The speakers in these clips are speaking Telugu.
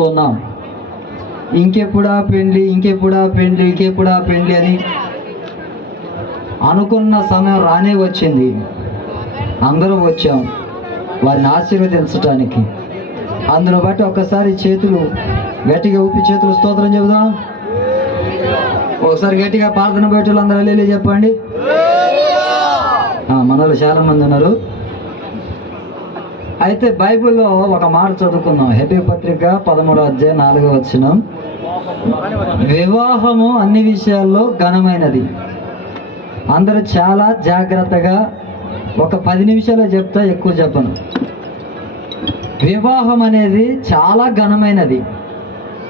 ఉన్నాం. ఇంకెప్పుడా పెండ్లి ఇంకెప్పుడా పెండ్లి ఇంకెప్పుడా పెండ్లి అని అనుకున్న సమయం రానే వచ్చింది. అందరం వచ్చాం వారిని ఆశీర్వదించడానికి. అందులో బట్టి ఒకసారి చేతులు గట్టిగా ఊపి చేతులు స్తోత్రం చెబుదాం. ఒకసారి గట్టిగా ప్రార్థన బయటలు అందరూ వెళ్ళి చెప్పండి. మనలో చాలా మంది ఉన్నారు. అయితే బైబిల్లో ఒక మాట చదువుకున్నాం. హెబ్రీ పత్రిక 13వ అధ్యాయం 4వ వచనం, వివాహము అన్ని విషయాల్లో ఘనమైనది. అందరూ చాలా జాగ్రత్తగా ఒక 10 నిమిషాలు చెప్తా, ఎక్కువ చెప్పను. వివాహం అనేది చాలా ఘనమైనది.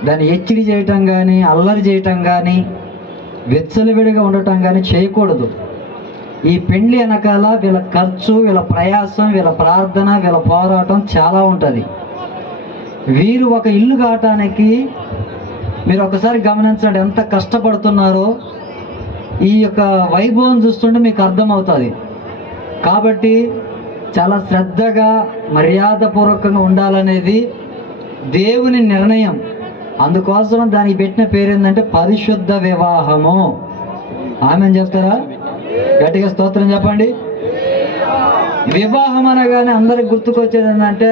దాన్ని హెచ్చడి చేయటం కానీ, అల్లరి చేయటం కానీ, వెచ్చలవిడిగా ఉండటం కానీ చేయకూడదు. ఈ పెండ్లి వెనకాల వీళ్ళ ఖర్చు, వీళ్ళ ప్రయాసం, వీళ్ళ ప్రార్థన, వీళ్ళ పోరాటం చాలా ఉంటుంది. వీరు ఒక ఇల్లు కావటానికి మీరు ఒకసారి గమనించండి ఎంత కష్టపడుతున్నారో. ఈ యొక్క వైభవం చూస్తుంటే మీకు అర్థమవుతుంది. కాబట్టి చాలా శ్రద్ధగా మర్యాదపూర్వకంగా ఉండాలనేది దేవుని నిర్ణయం. అందుకోసం దానికి పెట్టిన పేరు ఏంటంటే పరిశుద్ధ వివాహము. ఆమెను చెప్తారా? గట్టిగా స్తోత్రం చెప్పండి. వివాహం అనగానే అందరికి గుర్తుకొచ్చేది ఏంటంటే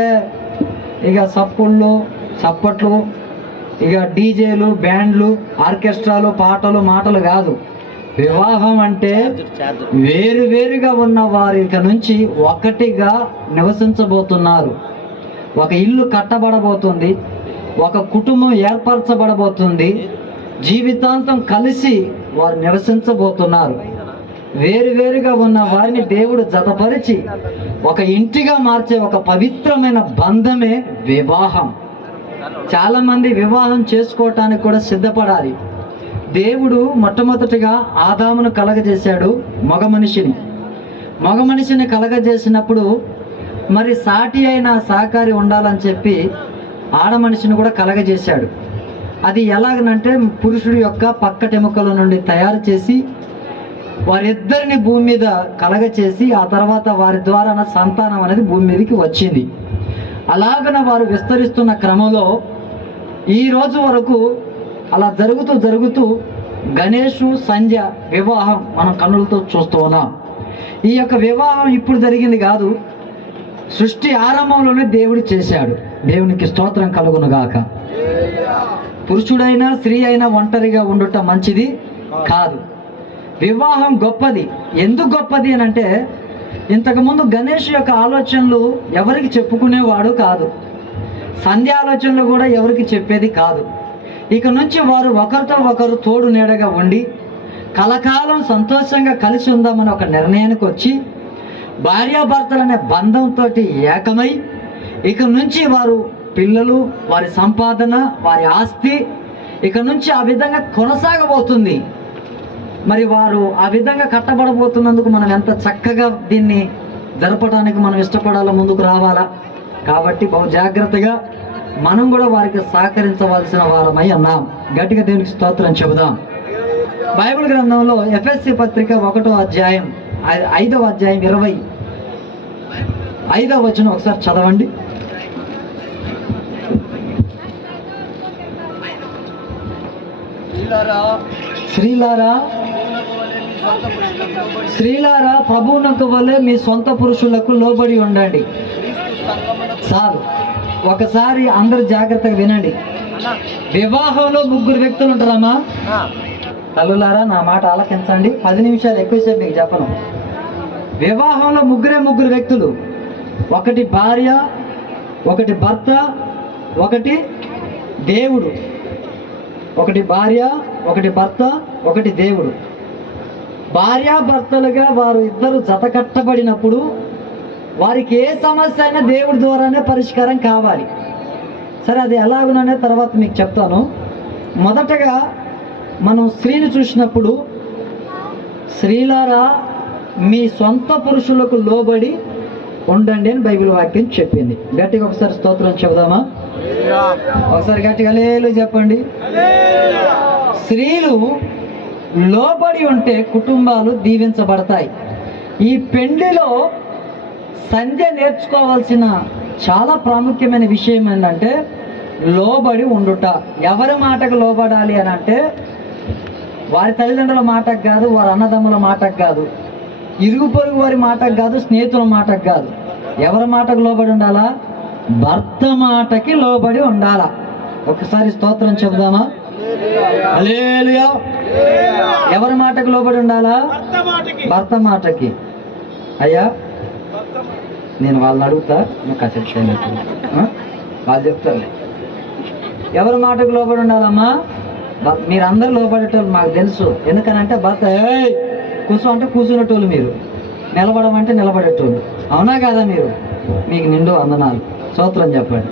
ఇక సప్పుళ్ళు, చప్పట్లు, ఇక డీజేలు, బ్యాండ్లు, ఆర్కెస్ట్రాలు, పాటలు, మాటలు కాదు. వివాహం అంటే వేరువేరుగా ఉన్న వారి ఇక నుంచి ఒకటిగా నివసించబోతున్నారు. ఒక ఇల్లు కట్టబడబోతుంది, ఒక కుటుంబం ఏర్పరచబడబోతుంది, జీవితాంతం కలిసి వారు నివసించబోతున్నారు. వేరువేరుగా ఉన్న వారిని దేవుడు జతపరిచి ఒక ఇంటిగా మార్చే ఒక పవిత్రమైన బంధమే వివాహం. చాలా మంది వివాహం చేసుకోవటానికి కూడా సిద్ధపడాలి. దేవుడు మొట్టమొదటిగా ఆదామును కలగజేశాడు, మగ మనిషిని కలగజేసినప్పుడు మరి సాటి అయిన సహకారి ఉండాలని చెప్పి ఆడ మనిషిని కూడా కలగజేశాడు. అది ఎలాగనంటే పురుషుడి యొక్క పక్కటెముకల నుండి తయారు చేసి వారిద్దరిని భూమి మీద కలగచేసి ఆ తర్వాత వారి ద్వారా సంతానం అనేది భూమి మీదకి వచ్చింది. అలాగన వారు విస్తరిస్తున్న క్రమంలో ఈ రోజు వరకు అలా జరుగుతూ గణేషు సంధ్య వివాహం మనం కన్నులతో చూస్తూ ఉన్నాం. ఈ యొక్క వివాహం ఇప్పుడు జరిగింది కాదు, సృష్టి ఆరంభంలోనే దేవుడు చేశాడు. దేవునికి స్తోత్రం కలుగును గాక. పురుషుడైనా స్త్రీ అయినా ఒంటరిగా ఉండటం మంచిది కాదు. వివాహం గొప్పది. ఎందుకు గొప్పది అని అంటే, ఇంతకుముందు గణేష్ యొక్క ఆలోచనలు ఎవరికి చెప్పుకునేవాడు కాదు, సంధ్య ఆలోచనలు కూడా ఎవరికి చెప్పేది కాదు. ఇక నుంచి వారు ఒకరితో ఒకరు తోడు నీడగా ఉండి కలకాలం సంతోషంగా కలిసి ఉందామని ఒక నిర్ణయానికి వచ్చి భార్యాభర్తలనే బంధంతో ఏకమై ఇక నుంచి వారు పిల్లలు, వారి సంపాదన, వారి ఆస్తి ఇక నుంచి ఆ విధంగా కొనసాగబోతుంది. మరి వారు ఆ విధంగా కట్టబడబోతున్నందుకు మనం ఎంత చక్కగా దీన్ని జరపడానికి మనం ఇష్టపడాలో, ముందుకు రావాలా. కాబట్టి బహు జాగ్రత్తగా మనం కూడా వారికి సహకరించవలసిన వారమై ఉన్నాం. గట్టిగా దేవునికి స్తోత్రం చెబుదాం. బైబిల్ గ్రంథంలో ఎఫెసీ పత్రిక 1వ అధ్యాయం 5వ అధ్యాయం 25వ వచనం ఒకసారి చదవండి. స్త్రీలారా ప్రభువునకు వలె మీ సొంత పురుషులకు లోబడి ఉండండి. సార్ ఒకసారి అందరు జాగ్రత్తగా వినండి. వివాహంలో 3 వ్యక్తులు ఉంటారమ్మా. తల్లులారా నా మాట ఆలకించండి. 10 నిమిషాలు ఎక్కువసేపు మీకు చెప్పను. వివాహంలో 3 వ్యక్తులు. ఒకటి భార్య, ఒకటి భర్త, ఒకటి దేవుడు. ఒకటి భార్య, ఒకటి భర్త, ఒకటి దేవుడు. భార్యాభర్తలుగా వారు ఇద్దరు జత కట్టబడినప్పుడు వారికి ఏ సమస్య అయినా దేవుడి ద్వారానే పరిష్కారం కావాలి. సరే, అది ఎలాగుననే తర్వాత మీకు చెప్తాను. మొదటగా మనం స్త్రీని చూసినప్పుడు, స్త్రీలారా మీ సొంత పురుషులకు లోబడి ఉండండి అని బైబిల్ వాక్యం చెప్పింది. గట్టిగా ఒకసారి స్తోత్రం చెబుదామా? ఒకసారి గట్టిగా హల్లెలూయా చెప్పండి. స్త్రీలు లోబడి ఉంటే కుటుంబాలు దీవించబడతాయి. ఈ పెండ్లిలో సంధ్య నేర్చుకోవాల్సిన చాలా ప్రాముఖ్యమైన విషయం ఏంటంటే, లోబడి ఉండుట. ఎవరి మాటకు లోబడాలి అని అంటే వారి తల్లిదండ్రుల మాటకు కాదు, వారి అన్నదమ్ముల మాటకు కాదు, ఇరుగు పొరుగు వారి మాటకు కాదు, స్నేహితుల మాటకు కాదు. ఎవరి మాటకు లోబడి ఉండాలా? భర్త మాటకి లోబడి ఉండాలా. ఒకసారి స్తోత్రం చెబుదామా? హల్లెలూయా. ఎవరి మాటకు లోబడి ఉండాలా? భర్త మాటకి. అయ్యా నేను వాళ్ళని అడుగుతా, నాకు అసెప్షన్ వాళ్ళు చెప్తారు. ఎవరి మాటకు లోబడి ఉండాలమ్మా? మీరందరూ లోబడేటోళ్ళు మాకు తెలుసు. ఎందుకనంటే భర్త కూర్చో అంటే కూర్చునేటోళ్ళు, మీరు నిలబడమంటే నిలబడేటోళ్ళు. అవునా కదా? మీరు మీకు నిండు వందనాలు, స్తోత్రం చెప్పండి.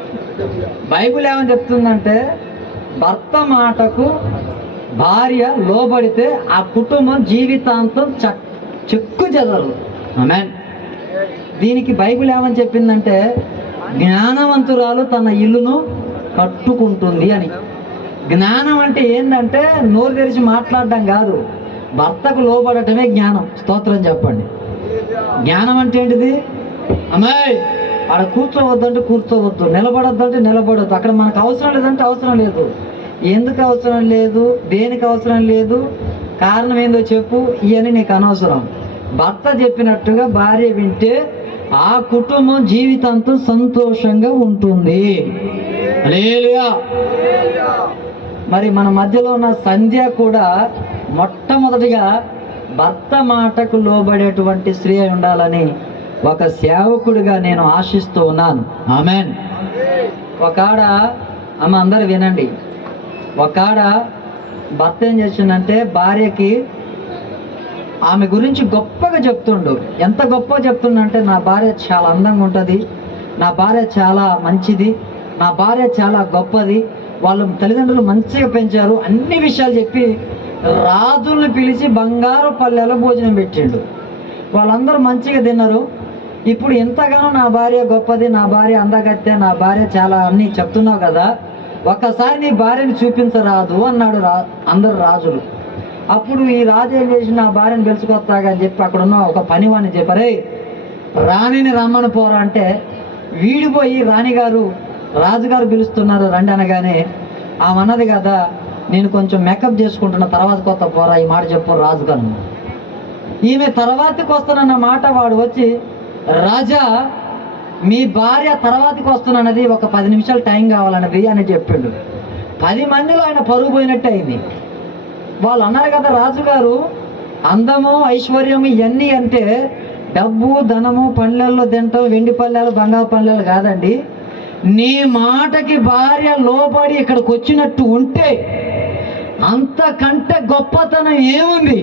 బైబిల్ ఏమని చెప్తుందంటే భర్త మాటకు భార్య లోబడితే ఆ కుటుంబం జీవితాంతం చెక్కు చెదరదు. ఆమేన్. దీనికి బైబిల్ ఏమని చెప్పిందంటే జ్ఞానవంతురాలు తన ఇల్లును కట్టుకుంటుంది అని. జ్ఞానం అంటే ఏంటంటే నోరు తెరిచి మాట్లాడడం కాదు, భర్తకు లోబడటమే జ్ఞానం. స్తోత్రం చెప్పండి. జ్ఞానం అంటే ఏంటిది? అమ్మాయి ఆడ కూర్చోవద్దంటే కూర్చోవద్దు, నిలబడొద్దంటే నిలబడొద్దు. అక్కడ మనకు అవసరం లేదంటే అవసరం లేదు. ఎందుకు అవసరం లేదు, దేనికి అవసరం లేదు, కారణం ఏందో చెప్పు, ఇవన్నీ నీకు అనవసరం. భర్త చెప్పినట్టుగా భార్య వింటే ఆ కుటుంబం జీవితాంతం సంతోషంగా ఉంటుంది. హల్లెలూయా. మరి మన మధ్యలో ఉన్న సంధ్య కూడా మొట్టమొదటిగా భర్త మాటకు లోబడేటువంటి స్త్రీ ఉండాలని ఒక సేవకుడిగా నేను ఆశిస్తూ ఉన్నాను. ఆమేన్. ఒకాడ అమ్మ అందరు వినండి, ఒకాడ భర్త ఏం చేసిందంటే భార్యకి ఆమె గురించి గొప్పగా చెప్తుండు. ఎంత గొప్పగా చెప్తుండంటే నా భార్య చాలా అందంగా ఉంటుంది, నా భార్య చాలా మంచిది, నా భార్య చాలా గొప్పది, వాళ్ళ తల్లిదండ్రులు మంచిగా పెంచారు, అన్ని విషయాలు చెప్పి రాజుల్ని పిలిచి బంగారు పల్లెలో భోజనం పెట్టిండు. వాళ్ళందరూ మంచిగా తిన్నారు. ఇప్పుడు ఎంతగానో నా భార్య గొప్పది, నా భార్య అందగత్తె, నా భార్య చాలా అన్నీ చెప్తున్నావు కదా, ఒక్కసారి నీ భార్యని చూపించరాదు అన్నాడు అందరు రాజులు. అప్పుడు ఈ రాజు ఏం చేసి నా భార్యను పిలుచుకొస్తాగా అని చెప్పి అక్కడున్న ఒక పనివాడిని చెప్పారే, రాణిని రమ్మని పోరా అంటే వీడిపోయి రాణిగారు రాజుగారు పిలుస్తున్నారు రండి అనగానే ఆమె అన్నది కదా, నేను కొంచెం మేకప్ చేసుకుంటున్న తర్వాత కొత్త పోరా, ఈ మాట చెప్పు రాజుగారు. ఈమె తర్వాతకి వస్తానన్న మాట వాడు వచ్చి, రాజా మీ భార్య తర్వాతకి వస్తున్నది, ఒక 10 నిమిషాలు టైం కావాలన్నది అని చెప్పిండు. 10 మందిలో ఆయన పరుగు పోయినట్టే అయింది. వాళ్ళు అన్నారు కదా, రాజుగారు అందము ఐశ్వర్యము ఇవన్నీ అంటే డబ్బు ధనము పల్లెల్లో తింటాం, వెండి పల్లెలు బంగారు పల్లెలు కాదండి. నీ మాటకి భార్య లోబడి ఇక్కడికి వచ్చినట్టు ఉంటే అంతకంటే గొప్పతనం ఏముంది?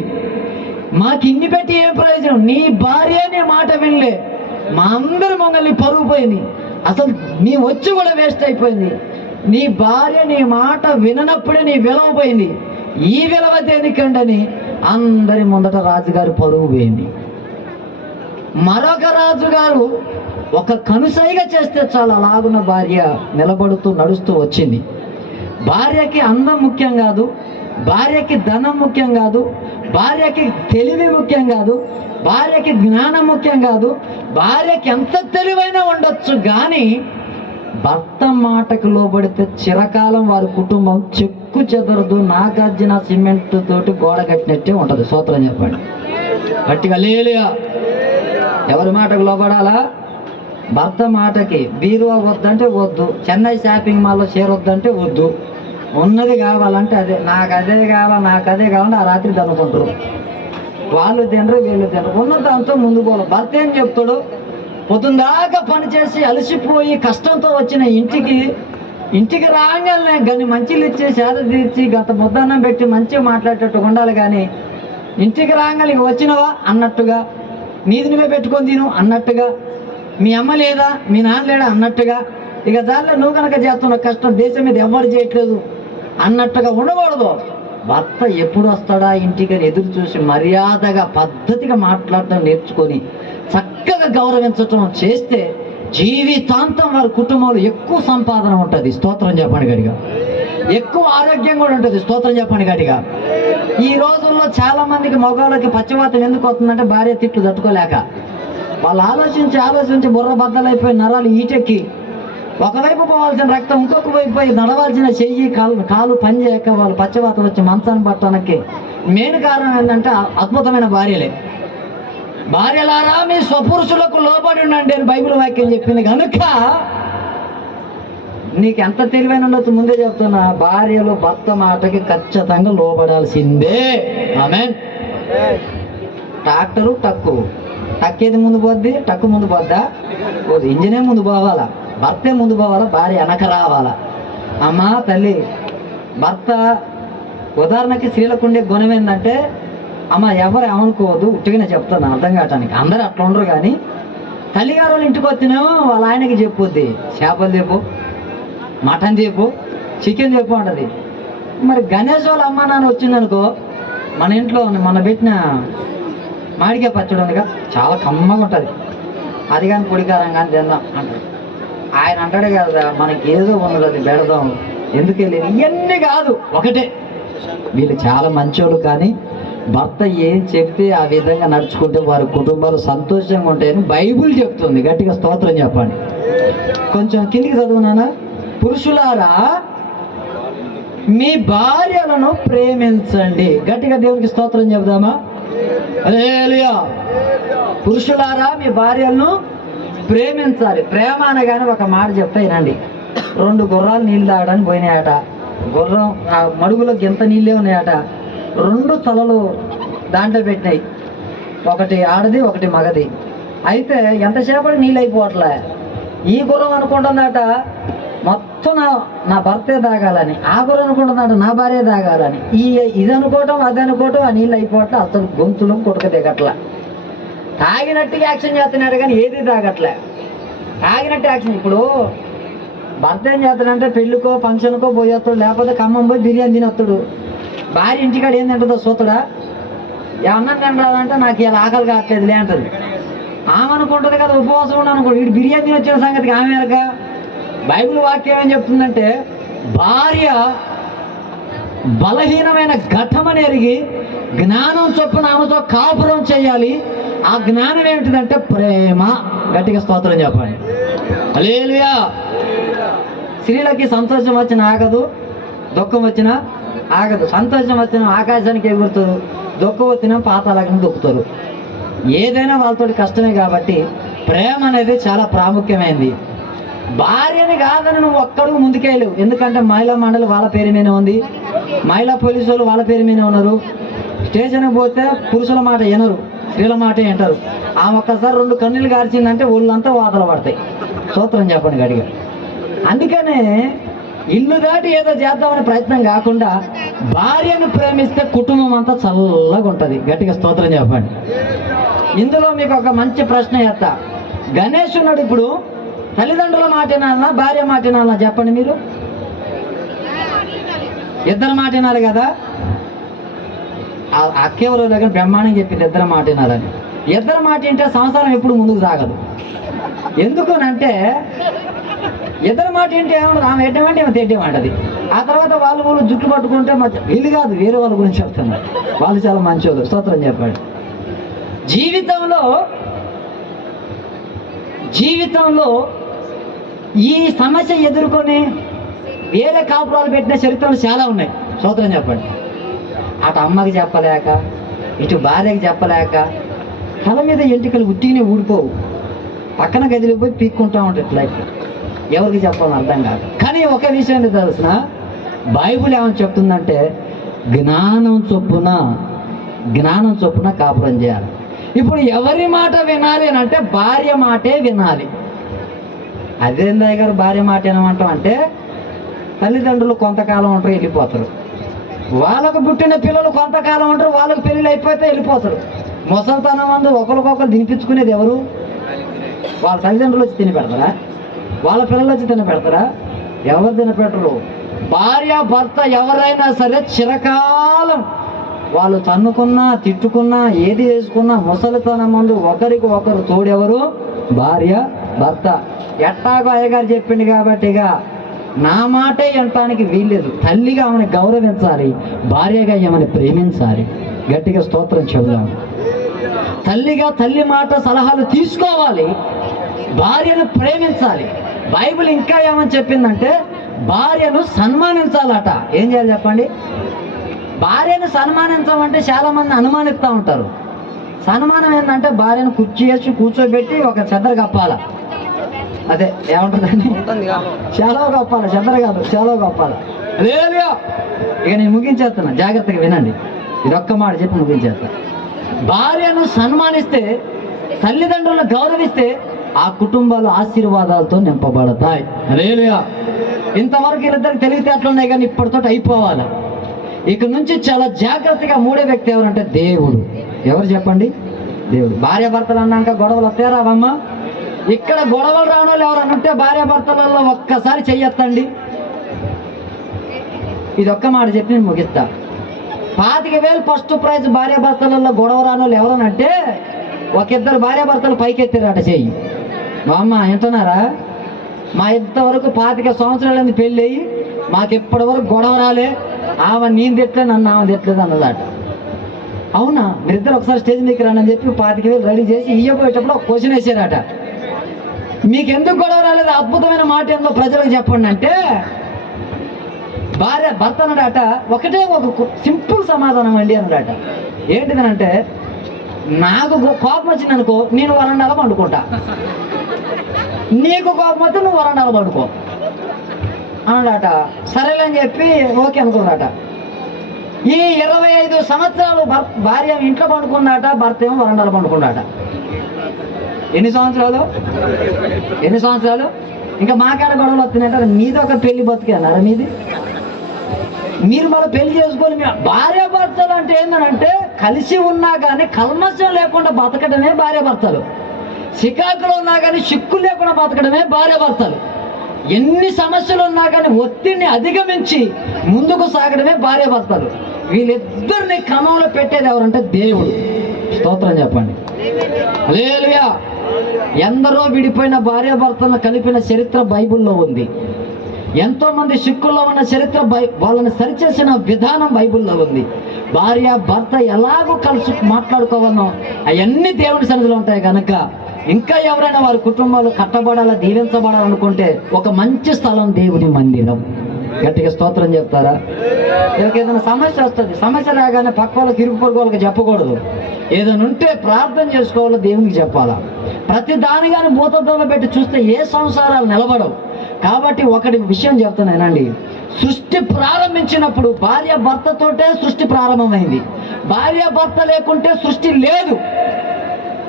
మాకు ఇన్ని పెట్టి ఏం ప్రయోజనం? నీ భార్య నీ మాట వినలే, మా అందరి మొంగల్ని పరుగు పోయింది, అసలు నీ వచ్చి కూడా వేస్ట్ అయిపోయింది. నీ భార్య నీ మాట విననప్పుడే నీ విలువ పోయింది, ఈ విలువ దేనికండి అని అందరి ముందట రాజుగారు పరుగు పోయింది. మరొక రాజుగారు ఒక కనుసైగా చేస్తే చాలా అలాగున్న భార్య నిలబడుతూ నడుస్తూ వచ్చింది. భార్యకి అందం ముఖ్యం కాదు, భార్యకి ధనం ముఖ్యం కాదు, భార్యకి తెలివి ముఖ్యం కాదు, భార్యకి జ్ఞానం ముఖ్యం కాదు, భార్యకి ఎంత తెలివైనా ఉండొచ్చు, కానీ భర్త మాటకు లోబడితే చిరకాలం వారి కుటుంబం చెక్కు చెదరదు, నాగార్జున సిమెంట్ తోటి గోడ కట్టినట్టే ఉంటుంది. స్తోత్రం చెప్పండి గట్టిగా. హల్లెలూయా. ఎవరి మాటకు లోబడాలా? భర్త మాటకి. బీరువా వద్దంటే వద్దు, చెన్నై షాపింగ్ మాల్లో చేరొద్దంటే వద్దు, ఉన్నది కావాలంటే అదే, నాకు అదే కావాలా, నాకు అదే కావాలంటే ఆ రాత్రి దనుకుంటారు. వాళ్ళు తినరు వీళ్ళు తినరు, ఉన్న దాంతో ముందు పోవాలి. భర్త ఏం చెప్తాడు? పొద్దుందాకా పనిచేసి అలసిపోయి కష్టంతో వచ్చిన ఇంటికి రాగానే గని మంచిలు ఇచ్చి సేద తీర్చి గత ముద్దన్నం పెట్టి మంచిగా మాట్లాడేటట్టు ఉండాలి. కానీ ఇంటికి రాగానే ఇక వచ్చినవా అన్నట్టుగా, నీది నువ్వే పెట్టుకొని తిను అన్నట్టుగా, మీ అమ్మ లేదా మీ నాన్న లేడా అన్నట్టుగా, ఇక దానిలో నువ్వు కనుక చేస్తున్న కష్టం దేశం మీద ఎవరు చేయట్లేదు అన్నట్టుగా ఉండకూడదు. భర్త ఎప్పుడు వస్తాడా ఇంటికి ఎదురు చూసి మర్యాదగా పద్ధతిగా మాట్లాడటం నేర్చుకొని చక్కగా గౌరవించటం చేస్తే జీవితాంతం వారి కుటుంబంలో ఎక్కువ సంపాదన ఉంటుంది. స్తోత్రం చెప్పండి గట్టిగా. ఎక్కువ ఆరోగ్యం కూడా ఉంటుంది. స్తోత్రం చెప్పండి గట్టిగా. ఈ రోజుల్లో చాలా మందికి మగవాళ్ళకి పశ్చిమాతం ఎందుకు వస్తుందంటే భార్య తిట్లు తట్టుకోలేక వాళ్ళు ఆలోచించి బుర్ర బద్దలైపోయి నరాలు ఈటెక్కి ఒకవైపు పోవాల్సిన రక్తం ఇంకొక వైపు పోయి నడవాల్సిన చెయ్యి కాలు పని చేయక వాళ్ళు పచ్చవాత వచ్చి మంచాన్ని పట్టడానికి మెయిన్ కారణం ఏంటంటే అద్భుతమైన భార్యలే. భార్యలారా మీ స్వపురుషులకు లోబడి ఉండండి అని బైబిల్ వాక్యం చెప్పింది కనుక నీకు ఎంత తెలివైన ఉండొచ్చు ముందే చెప్తున్నా, భార్యలు భర్త మాటకి ఖచ్చితంగా లోబడాల్సిందే. ఆమేన్. ట్రాక్టరు టక్కేది ముందు పోద్ది, టక్కు ముందు పోద్దా? ఇంజనే ముందు పోవాలా, భర్తే ముందు పోవాలా, భార్య వెనక రావాలా. అమ్మా తల్లి, భర్త ఉదాహరణకి స్త్రీలకు ఉండే గుణం ఏంటంటే, అమ్మ ఎవరు ఏమనుకోవద్దు, ఉట్టిగానే చెప్తాను అర్థం కావటానికి, అందరూ అట్లా ఉండరు. కానీ తల్లిగారు వాళ్ళు ఇంటికి వచ్చినామో వాళ్ళ ఆయనకి చెప్పుద్ది, చేపలు తెప్పు, మటన్ తెప్పు, చికెన్ తెప్పు అంటది. మరి గణేష్ వాళ్ళ అమ్మ నాన్న వచ్చిందనుకో, మన ఇంట్లో మన పెట్టిన మామిడికాయ పచ్చడి ఉందిగా, చాలా కమ్మగా ఉంటుంది, అది కానీ పొడికారం కానీ తిందాం అంటాడు. ఆయన అంటాడు కదా, మనకి ఏదో ఉన్నది అది పెడదాం, ఎందుకు వెళ్ళి ఇవన్నీ కాదు, ఒకటే వీళ్ళు చాలా మంచోళ్ళు. కానీ భర్త ఏం చెప్తే ఆ విధంగా నడుచుకుంటే వారి కుటుంబాలు సంతోషంగా ఉంటాయని బైబిల్ చెప్తుంది. గట్టిగా స్తోత్రం చెప్పండి. కొంచెం కిందికి చదువునానా. పురుషులారా మీ భార్యలను ప్రేమించండి. గట్టిగా దేవునికి స్తోత్రం చెబుదామా? హల్లెలూయా. పురుషులారా మీ భార్యలను ప్రేమించాలి. ప్రేమ అనగానే ఒక మాట చెప్తా వినండి. 2 గుర్రాలు నీళ్ళు తాగడానికి పోయినాయట. గుర్రం ఆ మడుగులో గింత నీళ్ళే ఉన్నాయట. 2 తలలు దాంట్లో పెట్టినాయి, ఒకటి ఆడది ఒకటి మగది. అయితే ఎంతసేపటి నీళ్ళు అయిపోవట్లే. ఈ గుర్రం అనుకుంటుందట మొత్తం నా భర్తే తాగాలని, ఆ గుర్రం అనుకుంటుందట నా భార్య తాగాలని. ఇది అనుకోవటం అది అనుకోవటం, ఆ నీళ్ళు అయిపోవటం అసలు గొంతులు కొట్టుక దిగట్లే. తాగినట్టుగా యాక్షన్ చేస్తున్నాడు కానీ ఏది తాగట్లే, తాగినట్టు యాక్షన్. ఇప్పుడు భర్త ఏం చేస్తాడంటే పెళ్ళికో ఫంక్షన్కో పోయేస్తాడు, లేకపోతే ఖమ్మం పోయి బిర్యానీ తినొస్తాడు. భార్య ఇంటికాడ ఏం తింటుందో చూస్తాడా? ఏమన్నా తినరాదంటే నాకు ఇలా ఆకలి కావట్లేదు లే అంటది. ఆమె అనుకుంటుంది కదా ఉపవాసం ఉండి అనుకోండి, వీడు బిర్యానీ తిని వచ్చిన సంగతికి ఆమె వెనక. బైబిల్ వాక్యం ఏం చెప్తుందంటే, భార్య బలహీనమైన ఘటమని ఎరిగి జ్ఞానం చొప్పున ఆమెతో కాపురం చేయాలి. ఆ జ్ఞానం ఏమిటిదంటే ప్రేమ. గట్టిగా స్తోత్రం చెప్పండి. హల్లెలూయా. స్త్రీలకి సంతోషం వచ్చిన ఆగదు, దుఃఖం వచ్చినా ఆగదు. సంతోషం వచ్చిన ఆకాశానికి ఎగురుతారు, దుఃఖం వచ్చినా పాతాళానికి దొక్కుతారు. ఏదైనా వాళ్ళతో కష్టమే. కాబట్టి ప్రేమ అనేది చాలా ప్రాముఖ్యమైనది. భార్యని కాదని నువ్వు ఒక్కడుగు ముందుకెళ్ళవు. ఎందుకంటే మహిళా మండలి వాళ్ళ పేరు మీదే ఉంది, మహిళా పోలీసు వాళ్ళు వాళ్ళ పేరు మీదే ఉన్నారు. స్టేషన్కి పోతే పురుషుల మాట వినరు, స్త్రీల మాట వింటారు. ఆ ఒక్కసారి 2 కన్నీళ్ళు గార్చిందంటే ఒళ్ళంతా వాతలు పడతాయి. స్తోత్రం చెప్పండి గడిగా. అందుకనే ఇల్లు దాటి ఏదో చేద్దామనే ప్రయత్నం కాకుండా భార్యను ప్రేమిస్తే కుటుంబం అంతా చల్లగా ఉంటుంది. గట్టిగా స్తోత్రం చెప్పండి. ఇందులో మీకు ఒక మంచి ప్రశ్న ఎత్తా. గణేష్ ఉన్నాడు, ఇప్పుడు తల్లిదండ్రుల మాట వినాలన్నా భార్య మాట వినాలన్నా చెప్పండి మీరు? ఇద్దరు మాట వినాలి కదా. అక్కెవరో దగ్గర బ్రహ్మాండం చెప్పింది ఇద్దరు మాట వినాలని. ఇద్దరు మాట వింటే సంసారం ఎప్పుడు ముందుకు సాగదు. ఎందుకనంటే ఇద్దరు మాట వింటే ఏమన్నా ఆమె ఎడ్డమంటే ఆమె తెడ్డమంటది. ఆ తర్వాత వాళ్ళు జుట్టు పట్టుకుంటే వీళ్ళు కాదు, వేరే వాళ్ళ గురించి చెప్తున్నారు, వాళ్ళు చాలా మంచోళ్ళు. స్తోత్రం చెప్పండి. జీవితంలో ఈ సమస్య ఎదుర్కొని వేరే కాపురాలు పెట్టిన చరిత్రలు చాలా ఉన్నాయి. స్తోత్రం చెప్పండి. అటు అమ్మకి చెప్పలేక, ఇటు భార్యకి చెప్పలేక తల మీద ఎంటికలు ఉట్టిగానే ఊడిపోవు, పక్కన గదిలో పోయి పీక్కుంటూ ఉంటాయి లైఫ్. ఎవరికి చెప్పాలని అర్థం కాదు. కానీ ఒక విషయాన్ని తెలిసిన, బైబిల్ ఏమని చెప్తుందంటే జ్ఞానం చొప్పున కాపురం చేయాలి. ఇప్పుడు ఎవరి మాట వినాలి అని అంటే భార్య మాటే వినాలి. అదేందయ్య గారు భార్య మాట వినమంటాం అంటే, తల్లిదండ్రులు కొంతకాలం ఉంటారు, వెళ్ళిపోతారు. వాళ్ళకు పుట్టిన పిల్లలు కొంతకాలం ఉంటారు, వాళ్ళకి పెళ్ళిళ్ళు అయిపోతే వెళ్ళిపోతారు. ముసలితనం మందు ఒకరికొకరు తినిపించుకునేది ఎవరు? వాళ్ళ తల్లిదండ్రులు వచ్చి తిని పెడతారా? వాళ్ళ పిల్లలు వచ్చి తిని పెడతారా? ఎవరు తిని పెట్టరు. భార్య భర్త ఎవరైనా సరే చిరకాలం వాళ్ళు తన్నుకున్నా తిట్టుకున్నా ఏది చేసుకున్నా ముసలితనం మందు ఒకరికి ఒకరు తోడెవరు? భార్య భర్త. ఎట్టాగో అయ్యగారు చెప్పింది కాబట్టి ఇక నా మాటే వినటానికి వీల్లేదు. తల్లిగా ఆమెను గౌరవించాలి, భార్యగా ఆమెను ప్రేమించాలి. గట్టిగా స్తోత్రం చెబుదాం. తల్లిగా తల్లి మాట సలహాలు తీసుకోవాలి, భార్యను ప్రేమించాలి. బైబిల్ ఇంకా ఏమని చెప్పిందంటే భార్యను సన్మానించాలట. ఏం చేయాలి చెప్పండి? భార్యను సన్మానించమంటే చాలా మంది అనుమానిస్తూ ఉంటారు. సన్మానం ఏంటంటే భార్యను కుర్చీ వేసి కూర్చోబెట్టి ఒక చెద్దర కప్పాల, అదే ఏముంటుందండి, చాలా కప్పాలి, చెద్దర కాదు, చాలా కప్పాల. లేదు ఇక నేను ముగించేస్తున్నా, జాగ్రత్తగా వినండి, ఇది ఒక్క మాట చెప్పి ముగించేస్తా. భార్యను సన్మానిస్తే, తల్లిదండ్రులను గౌరవిస్తే ఆ కుటుంబాలు ఆశీర్వాదాలతో నింపబడతాయి. హల్లెలూయా. ఇంతవరకు వీళ్ళిద్దరికి తెలివితేటలు ఉన్నాయి కానీ ఇప్పటితో అయిపోవాలి. ఇక నుంచి చాలా జాగ్రత్తగా మూడే వ్యక్తి ఎవరంటే దేవుడు. ఎవరు చెప్పండి? దేవుడు. భార్యాభర్తలు అన్నాక గొడవలు వస్తాయా రావమ్మా? ఇక్కడ గొడవలు రావడం వాళ్ళు ఎవరన్నా ఉంటే భార్యాభర్తలలో ఒక్కసారి చెయ్యొద్దండి. ఇది ఒక్క మాట చెప్పి నేను ముగిస్తా. 25,000 ఫస్ట్ ప్రైజ్ భార్యాభర్తలలో గొడవ రాని వాళ్ళు ఎవరనంటే ఒక ఇద్దరు భార్యాభర్తలు పైకెత్తారట చెయ్యి. మా అమ్మ వింటున్నారా? మా ఇంతవరకు 25 సంవత్సరాలైంది పెళ్ళి అయ్యి మాకు ఇప్పటి వరకు గొడవ రాలే, ఆమె నేను తిట్టలేదు, నన్ను ఆమె తిట్టలేదు అన్నదాట. అవునా? మీరిద్దరు ఒకసారి స్టేజ్ మీకు రండి అని చెప్పి 25,000 రెడీ చేసి ఇయ్యబోయేటప్పుడు ఒక క్వశ్చన్ వేసారట. మీకు ఎందుకు గొడవ రాలేదు? అద్భుతమైన మాట ఏందో ప్రజలకు చెప్పండి అంటే భర్త అన్నాడట ఒకటే ఒక సింపుల్ సమాధానం అండి అన్నాడట. ఏంటిదనంటే నాకు కోపం వచ్చింది అనుకో, నేను వరండాల పండుకుంటా, నీకు కోపం వస్తే నువ్వు వరండాల పండుకో అన్నాడట. సరేలేని చెప్పి ఓకే అనుకున్నాడట. ఈ 25 సంవత్సరాలు భార్య ఇంట్లో పండుకున్నాట, భర్త ఏమో వరండాల పండుకున్నాట. ఎన్ని సంవత్సరాలు? ఇంకా మాకాడ గొడవలు వస్తున్నాయంటారు. మీది ఒక పెళ్లి బతికే అన్నారా? మీది మీరు మళ్ళీ పెళ్లి చేసుకొని భార్యాభర్తలు అంటే ఏంటంటే కలిసి ఉన్నా కానీ కల్మషం లేకుండా బతకడమే భార్యాభర్తలు. చికాకులు ఉన్నా కానీ చిక్కు లేకుండా బతకడమే భార్యాభర్తలు. ఎన్ని సమస్యలు ఉన్నా కానీ ఒత్తిడిని అధిగమించి ముందుకు సాగడమే భార్యాభర్తలు. వీళ్ళిద్దరిని క్రమంలో పెట్టేది ఎవరంటే దేవుడు. స్తోత్రం చెప్పండి. హల్లెలూయా. ఎందరో విడిపోయిన భార్యాభర్తలను కలిపిన చరిత్ర బైబిల్లో ఉంది. ఎంతో మంది చిక్కుల్లో ఉన్న చరిత్ర వాళ్ళని సరిచేసిన విధానం బైబిల్లో ఉంది. భార్య భర్త ఎలాగో కలిసి మాట్లాడుకోవాలనో అవన్నీ దేవుని సన్నిధిలో ఉంటాయి కనుక ఇంకా ఎవరైనా వారి కుటుంబాలు కట్టబడాలా, దీవించబడాలనుకుంటే ఒక మంచి స్థలం దేవుని మందిరం. గట్టిగా స్తోత్రం చెప్తారా? ఏదైనా సమస్య వస్తుంది, సమస్య రాగానే పక్క వాళ్ళకి ఇరుగు పొరుగు వాళ్ళకి చెప్పకూడదు. ఏదైనా ఉంటే ప్రార్థన చేసుకోవాలో దేవునికి చెప్పాలా. ప్రతి దాని కానీ భూతద్దంలో పెట్టి చూస్తే ఏ సంసారాలు నిలబడవు. కాబట్టి ఒకటి విషయం చెప్తున్నానండి, సృష్టి ప్రారంభించినప్పుడు భార్య భర్తతోటే సృష్టి ప్రారంభమైంది. భార్య భర్త లేకుంటే సృష్టి లేదు.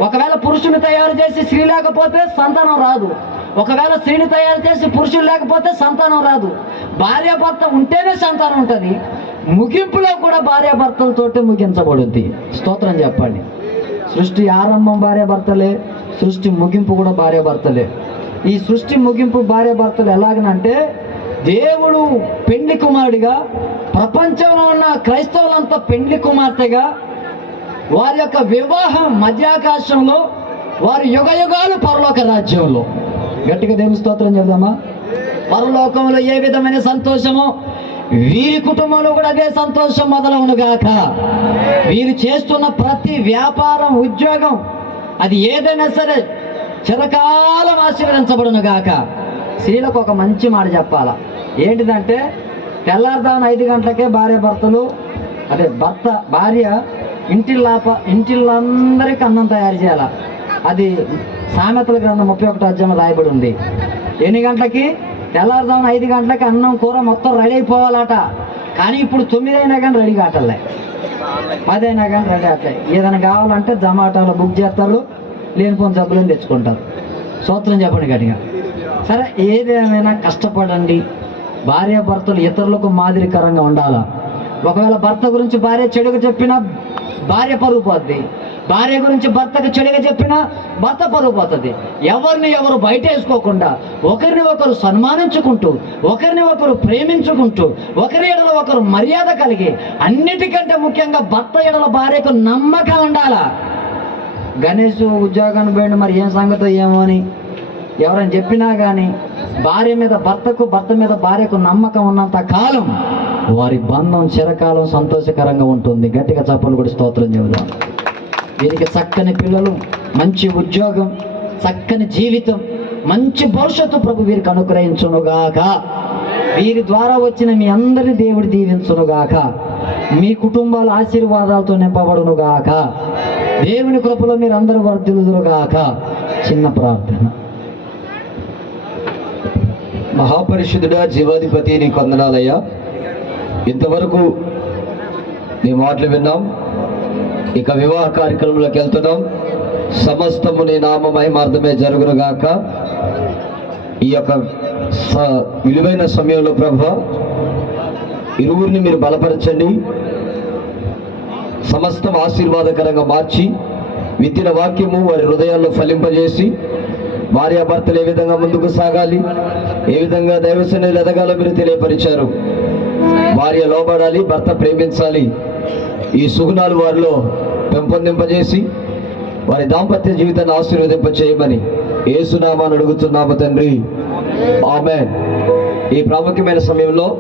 ఒకవేళ పురుషుని తయారు చేసి స్త్రీ లేకపోతే సంతానం రాదు. ఒకవేళ స్త్రీని తయారు చేసి పురుషుడు లేకపోతే సంతానం రాదు. భార్య భర్త ఉంటేనే సంతానం ఉంటుంది. ముగింపులో కూడా భార్య భర్తలతోటే ముగించబడుద్ది. స్తోత్రం చెప్పండి. సృష్టి ఆరంభం భార్య భర్తలే, సృష్టి ముగింపు కూడా భార్య భర్తలే. ఈ సృష్టి ముగింపు భార్య భర్తలు ఎలాగనంటే దేవుడు పెండ్లి కుమారుడిగా, ప్రపంచంలో ఉన్న క్రైస్తవులంతా పెండ్లి కుమార్తెగా, వారి యొక్క వివాహం మధ్యాకాశంలో, వారి యుగ యుగాలు పరలోక రాజ్యంలో. గట్టిగా దేవుని స్తోత్రం చెప్దామా? పరలోకంలో ఏ విధమైన సంతోషమో వీరి కుటుంబంలో కూడా అదే సంతోషం మొదలవునుగాక. వీరు చేస్తున్న ప్రతి వ్యాపారం, ఉద్యోగం అది ఏదైనా సరే చిరకాలం ఆశీర్వదించబడును గాక. స్త్రీలకు ఒక మంచి మాట చెప్పాలా. ఏంటిదంటే తెల్లారుదామున 5 గంటలకే భార్య ఇంటిళ్ళందరికీ అన్నం తయారు చేయాల. అది సామెతల గ్రంథం 31వ అధ్యాయంలో రాయబడి ఉంది. ఎన్ని గంటలకి? తెల్లారుదామున 5 గంటలకి అన్నం కూర మొత్తం రెడీ అయిపోవాలట. కానీ ఇప్పుడు 9 అయినా కానీ రెడీ కావట్లే, 10 అయినా కానీ రెడీ అవుతాయి. ఏదైనా కావాలంటే జొమాటోలో బుక్ చేస్తారు, లేనిపోని జబ్బులను తెచ్చుకుంటారు. స్తోత్రం చెప్పండి గట్టిగా. సరే, ఏదేమైనా కష్టపడండి. భార్యాభర్తలు ఇతరులకు మాదిరికరంగా ఉండాలా. ఒకవేళ భర్త గురించి భార్య చెడుగా చెప్పినా భార్య పరుగు పోద్ది, భార్య గురించి భర్తకు చెడుగా చెప్పినా భర్త పరుగు పోతుంది. ఎవరిని ఎవరు బయట వేసుకోకుండా ఒకరిని ఒకరు సన్మానించుకుంటూ, ఒకరిని ఒకరు ప్రేమించుకుంటూ, ఒకరి ఎడల ఒకరు మర్యాద కలిగి, అన్నిటికంటే ముఖ్యంగా భర్త ఎడల భార్యకు నమ్మకం ఉండాలా. గణేష్ ఉద్యోగాన్ని పోయిండు, మరి ఏం సంగతో ఏమో అని ఎవరైనా చెప్పినా కానీ భార్య మీద భర్తకు, భర్త మీద భార్యకు నమ్మకం ఉన్నంత కాలం వారి బంధం చిరకాలం సంతోషకరంగా ఉంటుంది. గట్టిగా చప్పలు కూడా స్తోత్రం చెబుదాం. వీరికి చక్కని పిల్లలు, మంచి ఉద్యోగం, చక్కని జీవితం, మంచి భవిష్యత్తు ప్రభు వీరికి అనుగ్రహించునుగాక. వీరి ద్వారా వచ్చిన మీ అందరిని దేవుడు దీవించునుగాక. మీ కుటుంబాల ఆశీర్వాదాలతో నింపబడునుగాక. దేవుని కృపలో మీరు అందరూ వర్ధిల్లుదురుగాక. చిన్న ప్రార్థన. మహాపరిశుద్ధుడా, జీవాధిపతి, నీకు వందనాలయ్యా. ఇంతవరకు నీ మాటలు విన్నాం. ఇక వివాహ కార్యక్రమంలోకి వెళ్తున్నాం. సమస్తము నీ నామ మహిమార్థమే జరుగునుగాక. ఈ యొక్క విలువైన సమయంలో ప్రభువా, ఇరువురిని మీరు బలపరచండి. సమస్తం ఆశీర్వాదకరంగా మార్చి విత్తిన వాక్యము వారి హృదయాల్లో ఫలింపజేసి భార్యాభర్తలు ఏ విధంగా ముందుకు సాగాలి, ఏ విధంగా దైవ సన్నిధిలో ఎదగాలో మీరు తెలియపరిచారు. భార్య లోబడాలి, భర్త ప్రేమించాలి. ఈ సుగుణాలు వారిలో పెంపొందింపజేసి వారి దాంపత్య జీవితాన్ని ఆశీర్వదింపచేయమని యేసు నామమున అడుగుతున్నాము తండ్రి. ఆమేన్. ఈ ప్రాముఖ్యమైన సమయంలో